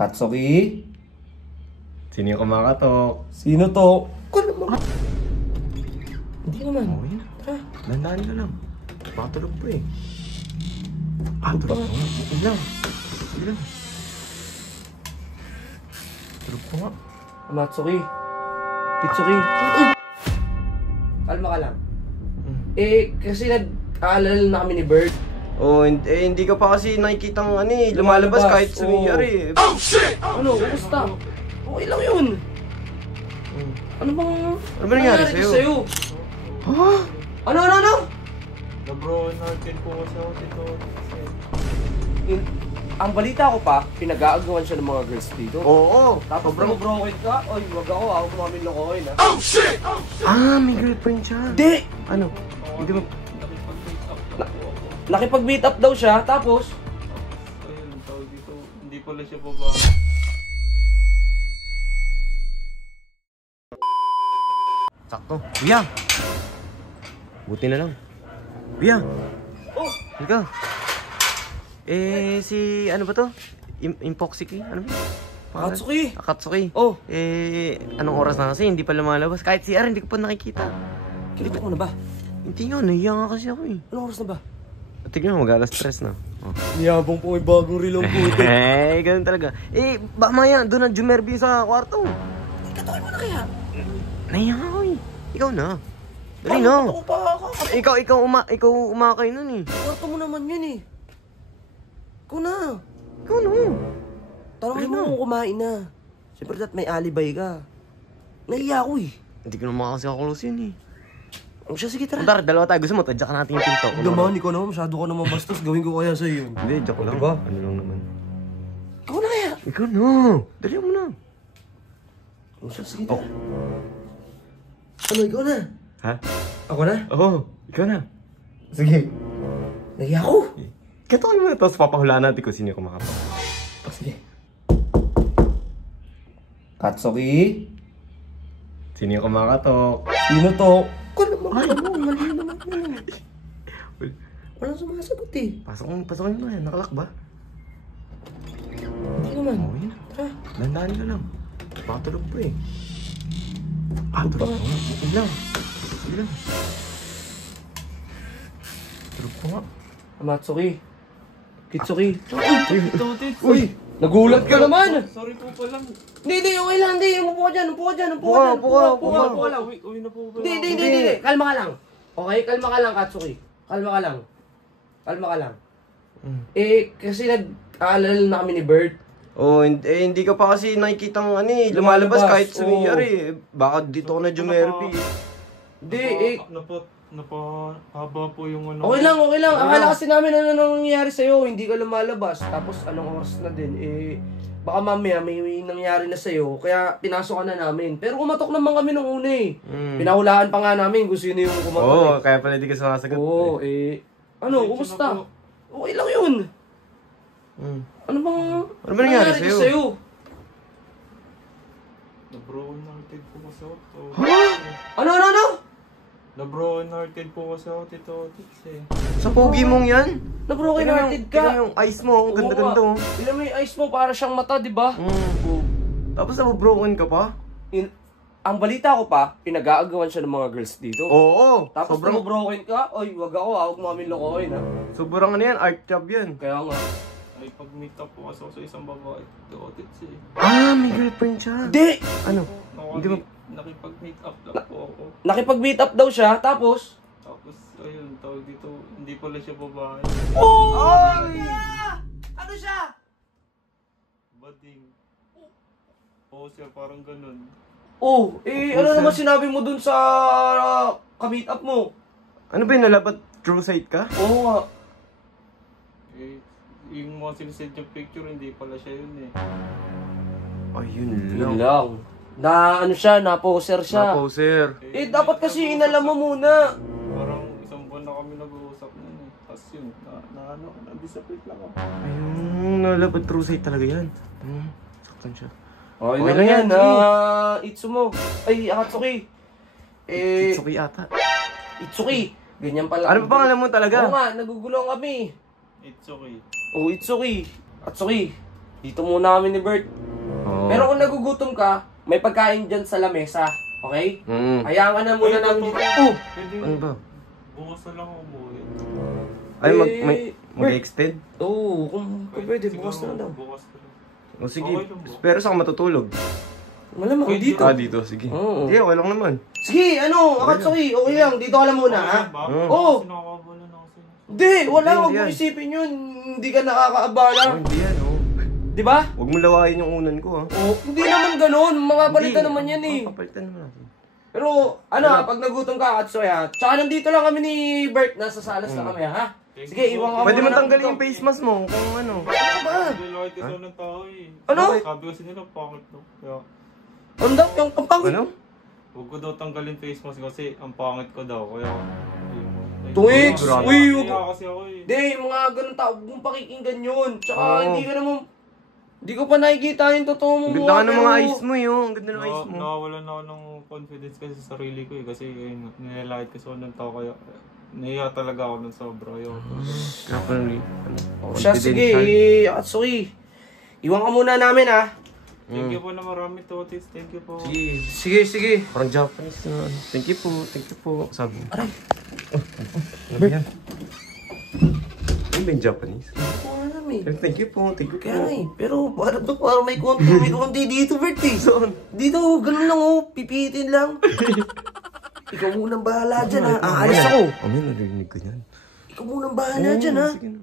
Katsuki? Sino yung kumakatok? Sino to? Hindi naman. Oh, yun. Tara. Landaan ka lang. Baka tulog po eh. Tulog po. Yun lang. Yun lang. Tulog po nga. Matsuki. Kitsuki. Kalma ka lang. Kasi nag-aalala na kami ni Bert. Oh, hindi ka pa kasi nakikitang lumalabas kahit sumiyari. Oh shit! Ano? Kumusta? Okay lang yun. Ano ba nangyari sa'yo? Ha? Ano? Na-bro natin po kasi ako dito. Ang balita ko pa, pinag-aagawan siya ng mga girls dito. Oo. Tapos broken ka? Oy, wag ako kumamin lokohin ha. Oh shit! May girlfriend siya. Hindi! Ano? Hindi mo... Nakipag-meet up daw siya, tapos? Ayun, tawag dito. Hindi pala siya babae. Sakto. Kuya! Buti na lang. Kuya! Oh! Ikaw! Si ano ba to? Impoxiki? Ano ba? Katsuki! Akatsuki. Oh! Anong oras na kasi? Hindi pa lumalabas. Kahit si R, hindi ko pa nakikita. Kilito ko na ba? Hindi nga, nahiya nga kasi ako eh. Anong oras na ba? Tignan mo, mag-alas stress na. Oh. Niyabang po may bagong rilong puti. Ganun talaga. Baka maya, doon na Jumerby sa kwarto. Katukin mo na kaya? Nahiya nga ako eh. Ikaw na. Dali na. Ako pa ako. Ikaw umakay nun eh. Kwarto mo naman yun eh. Ikaw na. Ikaw na. Tanongin mo kung kumain na. Siyempre dat may alibay ka. Nahiya ako eh. Hindi ko naman kasi close yun eh. O siya, sige tara. Tara, dalawa tayo. Gusto mo, tadya ka natin yung pinto. Naman, ikaw naman. Masyado ka naman bastos. Gawin ko kaya sa'yo yun. Hindi, joke lang. Diba? Ano lang naman. Ikaw na kaya. Ikaw na. Dali mo na. O siya, sige tara. Ano, ikaw na? Ha? Ako na? Oo. Ikaw na. Sige. Nahiya ako. Katuloy mo na. Tapos papahulaan natin kung sino yung kumakatok. O sige. Katsuki? Sino yung kumakatok? Sino to? Mali naman yun. Walang sumasagot eh. Pasokin mo yan. Nakalak ba? Hindi naman. Oo, yun. Tara. Landaan ka lang. Baka tulog po eh. Tulog po nga. Yun lang. Yun lang. Tulog po nga. Matsuki. Kitsuki. Tutit! Uy! Nagulat ka naman! Sorry po pala. Hindi, okay lang, hindi. Umupo ka dyan. Upo ka lang. Uwi na po pala. Hindi. Kalma ka lang. Okay, kalma ka lang, Katsuki. Kalma ka lang. Kasi nag-aalala na kami ni Bert. Oh, hindi ka pa kasi nakikitang lumalabas kahit sumiyari. Baka dito ko na Jumerby. Hindi, Napahaba po yung ano. Okay lang. Akala kasi namin ano nangyayari sa'yo. Hindi ka lumalabas. Tapos anong oras na din, baka mamaya may nangyari na sa'yo. Kaya pinasok ka na namin. Pero kumatok naman kami nung una eh. Pinahulaan pa nga namin kung sino yung kumatok Oo, kaya pala di ka sumasagot. Oo, ano, kumusta? Okay lang yun. Ano ba nangyari sa'yo? Na-broken hearted po kasi ako. Ano? Na-broken hearted po kasi ako, Tito Otits eh. Sa pogi mong yan? Na-broken hearted ka. Tingnan yung eyes mo, ang ganda-ganda mo. Tingnan mo yung eyes mo, para siyang mata, di ba? Tapos na-broken ka pa? Ang balita ko pa, pinag-aagawan siya ng mga girls dito. Oo. Tapos sobrang broken ka? Oy, wag ako mamin lokohin ha. Sobrang yan, art job yan. Kaya nga. Ay, pag-meet up po kasi ako sa isang babae, Tito Otits eh. May girlfriend siya. Hindi! Ano? Hindi mo... Nakipag-meet up lang po ako. Nakipag-meet up daw siya, tapos? Tapos, ayun, tawag dito, hindi pala siya babae. Oh! Ano siya? Bading. Oo, sir, parang ganun. Ano naman sinabi mo dun sa ka-meet up mo? Ano ba yun, nalabat true sight ka? Oo nga. Yung mga sinisend yung picture, hindi pala siya yun eh. Ayun Yun lang. Na ano siya, na-poser siya. Na-poser. Dapat kasi inalam mo muna. Parang isang buwan na kami nag-uusap nun eh. Tapos yun, na-disappoint lang ako. Ayun, nalabat true sight talaga yan. Saktan siya. Okay lang yan, Itsumo. Ay, Akatsuki. Itsuki ata. Itsuki. Ganyan pala. Ano ba pangalan mo talaga? Oo nga, nagugulong kami. It's okay. Itsuki. Atsuki. Dito muna kami ni Bert. Oo. Pero kung nagugutom ka, may pagkain dyan sa lamesa. Okay? Hayaan ka na muna namin dito. Oh! Pwede Ano ba? bukas na lang ako umuwi. Ay, Eh, mag-extend? Oo, kung pwede, bukas na lang. Bukas na lang. O sige, Okay lang ba? pero saan ka matutulog? Malamang, Pwede. dito. Ah, dito, sige. Oo. Hindi, okay lang naman. Sige, ano, Akatsuki, okay lang. Dito ka lang muna, ha? Oo. Kasi nakakabala na kasi. Hindi, wala. Hindi, Huwag hindi mo yan. isipin yun. Hindi ka nakakaabala. Oh, hindi yan, oh. Di ba? Huwag mo lawayin yung unan ko, ha. Oh, hindi naman ganun. Mga palitan Hindi. naman yan eh. Papalitan naman natin. Pero, ano ha, pag nagutom ka, Akatsuki ha. Tsaka nandito lang kami ni Bert. Nasa salas na kami, ha? Sige, iwan ka Pwede mo muna ng tanggalin dito. yung face mask mo kung ano. Ano ba? Nilakit kasi ako ng tao eh. Ano? Sabi kasi nila, pangit no. Kaya, Ang daw, yung pangit. Ano? huwag ko daw tanggalin face mask kasi ang pangit ko daw. Kaya, Tuwix! Grabe. Uy, Kaya kasi ako eh. Hindi, mga ganun tao, huwag mong pakikinggan yun. Tsaka Oo. hindi ka naman, hindi ko pa nakikita yung totoo mong Ang ganda mukha, ka ng mga pero- eyes mo, yun. Ang ganda ng eyes mo. Nawawalan ako ng confidence kasi sa sarili ko eh. Kasi nilalait kasi ako ng tao kaya nahiya talaga ako ng sobra. Kaya pa rin, ano, Oh, siya, sige, confidential. Akatsuki. Iwan ka muna namin, ha? Thank you po na marami, Totis. Thank you po. Sige, sige. Parang Japanese na. Thank you po. Sabi mo. Aray, Ano ba yan? Ano ba yung Japanese? ako alam eh. Thank you po. Kaya nga eh, pero parang may konti dito, Bert eh. Dito, ganun lang oh, pipitin lang. Ikaw munang bahala dyan ha, aalis ako. May narinig ko yan. Ikaw munang bahala dyan ha. Sige na.